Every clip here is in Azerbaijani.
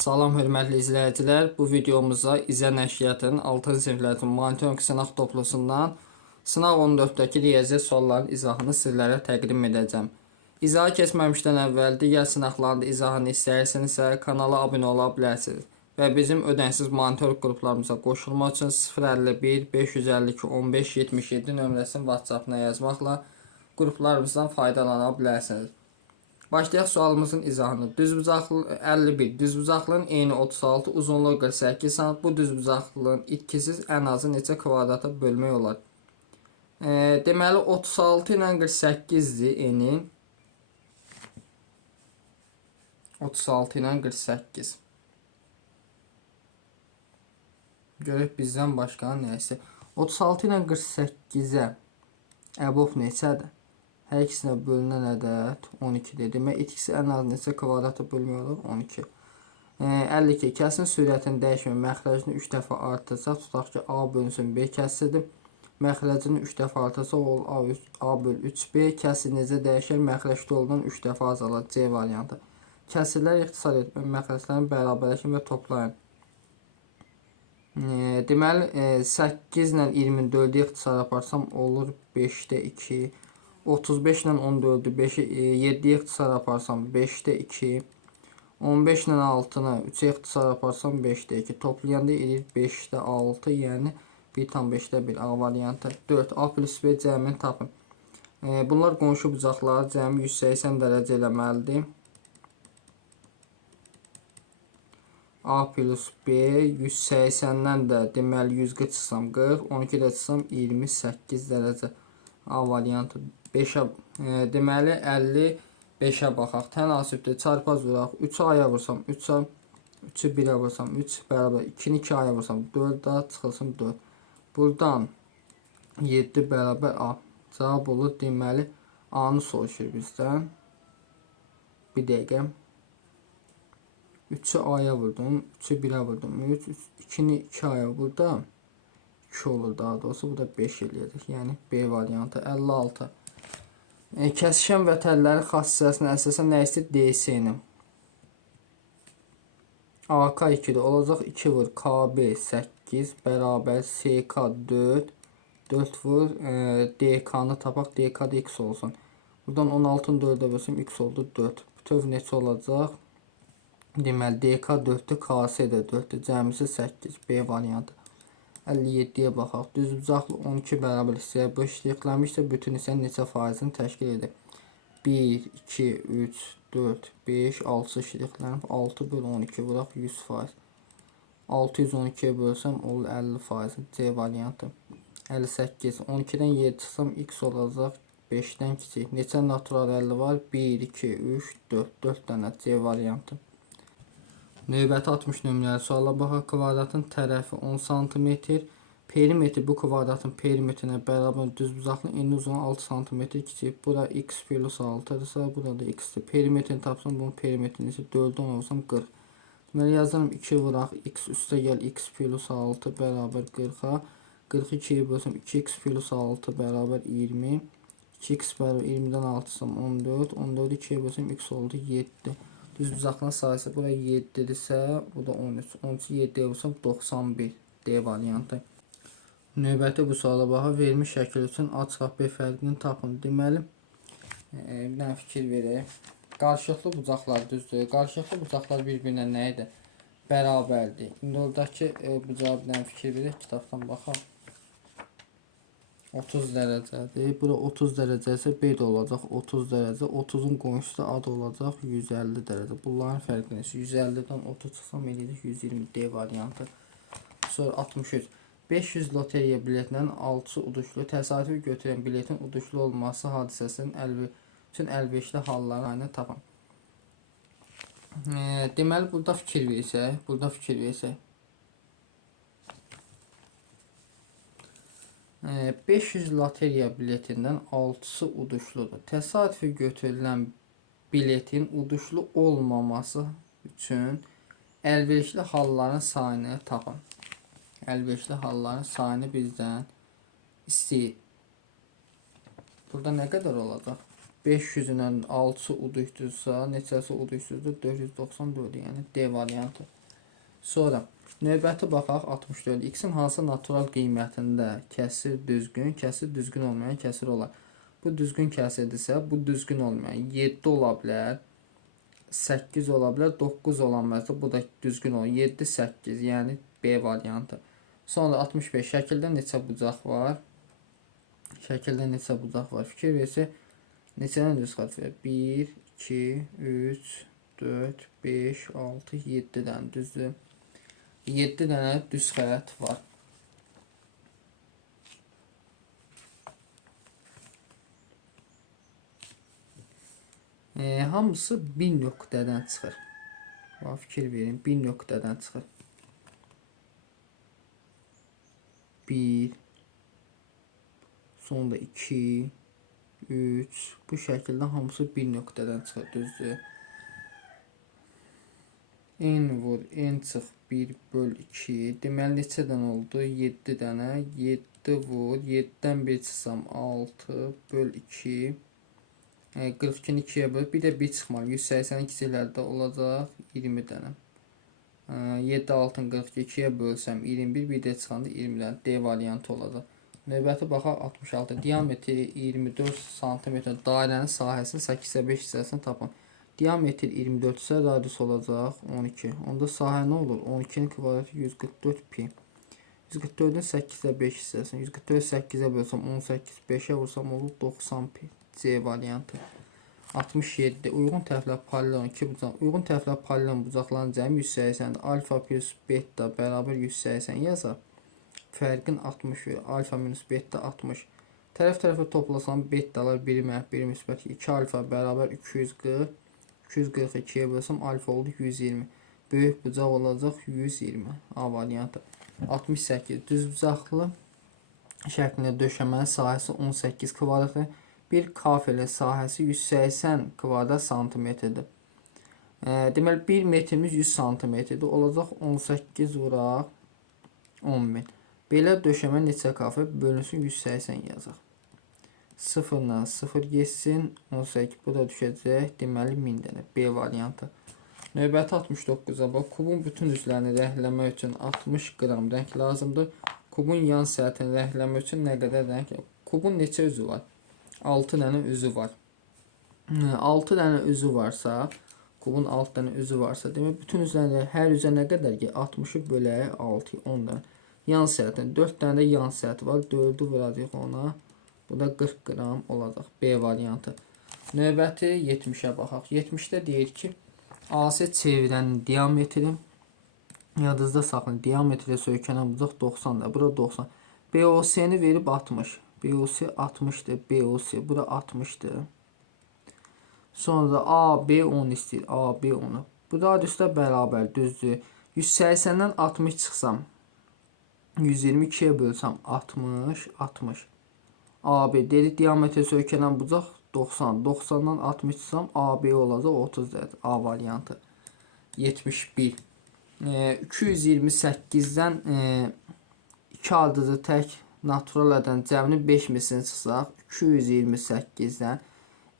Salam hörmətli izləyicilər. Bu videomuzda İzə Nəşriyyatının 6-cı siniflərin monitorinq sınaq toplusundan sınaq 14-dəki riyaziyyat suallarının izahını sizlərə təqdim edəcəm. İzaha keçməmişdən əvvəl digər sınaqların izahını istəyirsinizsə kanala abunə ola bilərsiniz və bizim ödənişsiz monitorinq qruplarımıza qoşulmaq üçün 051 552 15 77 nömrəsinin WhatsApp-ına yazmaqla qruplarımızdan faydalana bilərsiniz. Başlayaq sualımızın izahını. Düzbucaqlı 51. Düzbucaqlının eni 36, uzunluğu 48 sm. Bu düzbucaqlının itkisiz ən azı neçə kvadrata bölmək olar? Deməli 36 ilə 48-dir eni. 36 ilə 48. Görək bizdən başqa nəyəsə. 36 ilə 48-ə əbof neçədir? Hər ikisinə bölünən ədəd 12-dir. Demək, itkisi ən az neçə kvadrata bölmək olur? 12. 52. Kəsin sürətini dəyişmə məxrəcini 3 dəfə artırsaq, tutaq ki, A bölünsün B kəsirdir. Məxrəcini 3 dəfə artırsaq, A böl 3B. Kəsir necə dəyişir? Məxrəcdə olduğundan 3 dəfə azalar. C variantı. Kəsirlər ixtisar etmə məxrəclərini bərabərləşin və toplayın. Deməli, 8 ilə 24-ü ixtisar aparsam olur 5-də 2. 35 ilə 14'ü 7'ye ixtisar aparsam 5'də 2. 15 ilə 6'nı 3'e ixtisar aparsam 5'də 2. Toplayanda edir 5'də 6, yəni 1,5'də 1 A variantı. 4. A plus B cəmini tapın. Bunlar qonşu bucaqları cəmi 180 dərəcə eləməlidir. A plus B 180'dən də deməli 140 çıxsam 40, 12 də çıxsam 28 dərəcə A variantı. 5'ə deməli 55'ə baxaq. Tənasübdə çarpaz vuraq. 3'ü aya vursam 3'ə, 3'ü 1'ə vursam 3 bərabər 2'ni 2 aya vursam 4 daha çıxılsın 4. Buradan 7 bərabər A. Cavab olur deməli A-nı soruşur bizdən. Bir dəqiqə. 3'ü aya vurdum, 3'ü 1'ə vurdum. 2'ni 2 aya vurdum. 2 olur daha doğrusu. Bu da 5 eləyəcək. Yəni B variantı. 56. Kəsişən və təllərin xas hissəsinə əsasən nə istəyir? DC-ni. AK 2'də olacaq. 2 vur KB 8 bərabər SK 4. 4 vur DK-nı tapaq. DK-da X olsun. Buradan 16'ın 4'ə bölsəm X oldu 4. Bütöv neçə olacaq? Deməli DK 4'dür. KS də 4'dür. Cəmisi 8. B variantı. 57'yə baxaq. Düzbucaqlı 12 bərabər hissəyə bölüşdürülmüşsə bütün hissənin neçə faizini təşkil edir? 1, 2, 3, 4, 5, 6 şiriklərim 6 böl 12 vuraq 100%. 612'yə bölsəm olur 50%. C variantı. 58. 12'dən 7 çıxsam X olacaq 5'dən kiçik. Neçə natural 50 var? 1, 2, 3, 4. 4 dənə C variantı. Növbəti 60 nömrəli suala baxaq. Kvadratın tərəfi 10 cm. Perimetri bu kvadratın perimetrinə bərabər düzbucaqlı eni uzunluğu 6 cm kiçik. Bura x plus 6'dırsa, burada da x-dir. Perimetrini tapsam bunun perimetrini isə 4'dən olsam 40. Deməli yazıram 2 vuraq x üstə gəl x plus 6 bərabər 40'a. 42'yi bölsəm 2x plus 6 bərabər 20. 2x bərabər 20'dən 6'sam 14. 14'ü 2'yə bölsəm x oldu 7. Düzbucaqlının sayısı bura 7'dirsə, bu da 13. 13'ü 7'yə vursam 91. D variantı. Növbəti bu suala baxaq. Verilmiş şəkil üçün A-B fərqini tapın. Deməli, bir dənə fikir verək. Qarşılıqlı bucaqlar düzdür. Qarşılıqlı bucaqlar bir-birinə nə idi? Bərabərdir. İndi oradakı bucağa bir dənə fikir verək. Kitabdan baxaq. 30 dərəcədir. Bura 30 dərəcə isə B də olacaq 30 dərəcə. 30'un qonşusu da A da olacaq 150 dərəcə. Bunların fərqi nəsə? 150'dən 30 çıxsam eləyirik 120 D variantı. Sonra 63. 500 loteriya biletinin 6 uduşlu təsadüfi götürən biletin uduşlu olması hadisəsinin üçün əlverişli halların aynı tapın. Deməli burada fikir versək. 500 loteriya biletindən 6'sı uduşludur. Təsadüfi götürülən biletin uduşlu olmaması üçün əlverişli halların sayını tapın. Əlverişli halların sayını bizdən istəyir. Burada nə qədər olacaq? 500-dən 6-sı udüzdürsə, neçəsi uduysuzdur? 494, yəni D variantı. Sonra növbəti baxaq 64. X-in hansı natural qiymətində kəsir düzgün olmayan kəsir olar? Bu düzgün kəsirdirsə, bu düzgün olmayan 7 ola bilər, 8 ola bilər, 9 olanmazsa bu da düzgün olur. 7, 8, yəni B variantı. Sonra 65. Şəkildə neçə bucaq var? Şəkildə neçə bucaq var? Fikir versə, neçədən düz xətt verir? 1, 2, 3, 4, 5, 6, 7 dənə düzdür. 7 dənə düz xətt var. Hamısı bir nöqtədən çıxır. Fikir verin, bir nöqtədən çıxır. 1, sonra 2, 3, bu şəkildə hamısı bir nöqtədən çıxır, düzdür. N vur, N çıx 1 böl 2, deməli neçə dənə oldu? 7 dənə, 7 vur, 7-dən 1 çıxsam 6 böl 2, 42-ni 2-yə böl, bir də 1 çıxmalı, 180 kiçiklərdə olacaq 20 dənə. 7, 6-ın 42-yə bölsəm 21, bir də çıxanda 20 dənə D variantı olacaq. Növbəti baxaq 66. Diametri 24 sm dairənin sahəsinin 8/5 hissəsini tapın. Diametr 24 isə radius olacaq 12. Onda sahə nə olur? 12-nin kvadratı 144 pi. 144-ün 8/5 hissəsini 144 8-ə bölsəm 18, 5-ə vursam olur 90 pi. C variantı. 67. Uyğun tərəflər poligon 2 bucaq. Uyğun tərəflər poligon bucaqların cəmi 180-dir. Alfa plus beta bərabər 180 yazar. Fərqin 60 verir. Alfa minus beta 60. Tərəf-tərəfə toplasam betalar 1 mənfi 1 müsbət 2 alfa bərabər 240. 242-yə bölsəm alfa oldu 120. Böyük bucaq olacaq 120. A variantı. 68. Düz bucaqlı şəklində döşəmənin sahəsi 18 kvadratdır. Bir kafelin sahəsi 180 kvadrat santimetrdir. Deməli 1 metrimiz 100 santimetrdir. Olacaq 18 vuraq 10.000. Belə döşəmə neçə kafel bölünsün 180 yazaq. 0-dan 0 geçsin 18. Bu da düşəcək. Deməli 1000 dənə. B variantı. Növbəti 69-a bax. Kubun bütün üzlərini rəngləmək üçün 60 qram rəng lazımdır. Kubun yan səthini rəngləmək üçün nə qədər rəng? Kubun neçə üzü var? 6 dənə üzü var. 6 dənə üzü varsa, kubun 6 dənə üzü varsa, demək bütün üzərində hər üzə nə qədər ki? 60-ı bölək 6, 10 dənə. Yan sətin 4 dənə də yan səthi var. 4-ü vuracaq ona. Bu da 40 qram olacaq. B variantı. Növbəti 70-ə baxaq. 70-də deyir ki, AC çevirənin diametri, yadınızda saxlayın, diametrə söykənən bucaq 90-dır. Bura 90. BOC-ni verib 60. BOC 60'dır. BOC bura 60'dır. Sonra da AB 10 istəyir. AB 10'u. Bu radiusda bərabər düzdür. 180-dən 60 çıxsam 122-yə bölsəm 60, 60. AB dedi diametrə söykənən bucaq 90. 90-dan 60 çıxsam AB olacaq 30 dərəcə. A variantı. 71. 228-dən 2 ardıcı tək natural ədədən cəminin 5 mislini çıxsaq, 228-dən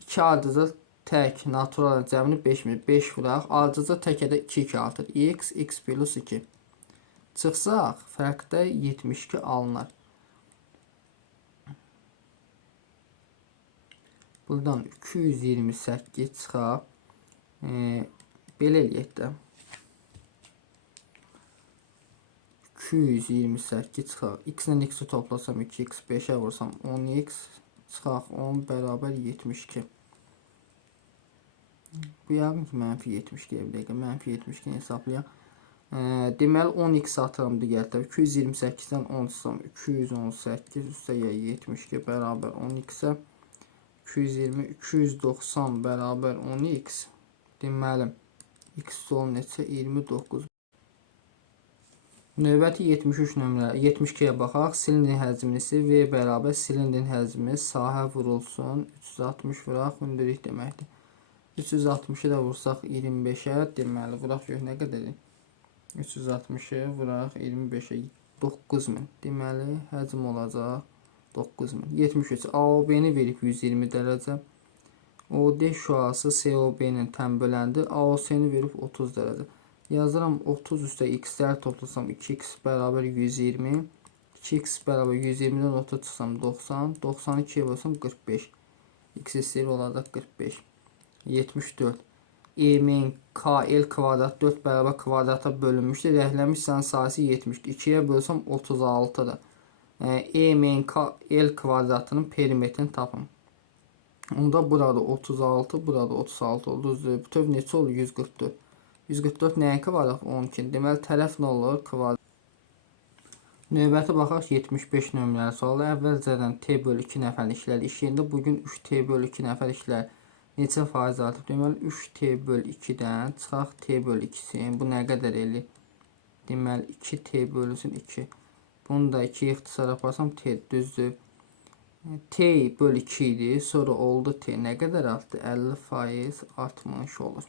2 ardıcı tək natural ədədən cəminin 5 misli, 5 vuraq, ardıcı təkədə 2 artır. X plus 2. Çıxsaq, fərqdə 72 alınar. Buradan 228 çıxaq. Belə eləyək də. 228 çıxaq. X-lə X-i toplasam 2x, 5-ə vursam 10x, çıxaq 10 bərabər 72. Bu yəqin ki, mənfi 72 bir dəqiqə. Mənfi 72 hesablayaq. Deməli 10x atıram digər tərəf. 228-dən 10 çıxsam 218 üstəyə 72 bərabər 10x-ə. 220, 290 bərabər 10x. Deməli x sol neçə? 29. Növbəti 73 nömrə 72-yə baxaq. Silindrin həcmisi V bərabər silindrin həcmi sahə vurulsun. 360 vuraq, hündürlük deməkdir. 360-ı da vursaq 25-ə, deməli vuraq gör nə qədərdir? 360-ı vuraq 25-ə 9000. Deməli həcm olacaq 9000. 73. AB-ni verib 120 dərəcə. OD şüası COB ilə tənböləndir. AOC-ni verib 30 dərəcə. Yazıram 30 üstə x-lər toplasam 2x bərabər 120. 2x bərabər 120-dən 30 çıxsam 90. 92-yə bölsəm 45. X istəyir olacaq 45. 74. E min KL kvadrat 4 bərabər kvadrata bölünmüşdür. Rəhləmişsən sayısı 70. 2-yə bölsəm 36-dır. E min KL kvadratının perimetrini tapın. Onda burada 36, burada 36 oldu. Bütöv neçə olur? 144. 144 nəyin kvadrat? 12. Deməli, tərəf nə olur? Kvadrat. Növbəti baxaq 75 nömrəli sualı. Əvvəlcədən T bölü 2 nəfər işlər iş yerində. Bugün 3T bölü 2 nəfər işlər neçə faiz artıb? Deməli, 3T bölü 2-dən çıxaq T bölü 2-si. Bu nə qədər eləyir? Deməli, 2T bölüsün 2. Bunu da 2 ixtisar yaparsam T düzdür. T bölü 2 idi. Sonra oldu T. Nə qədər artdı? 50% artmış olur.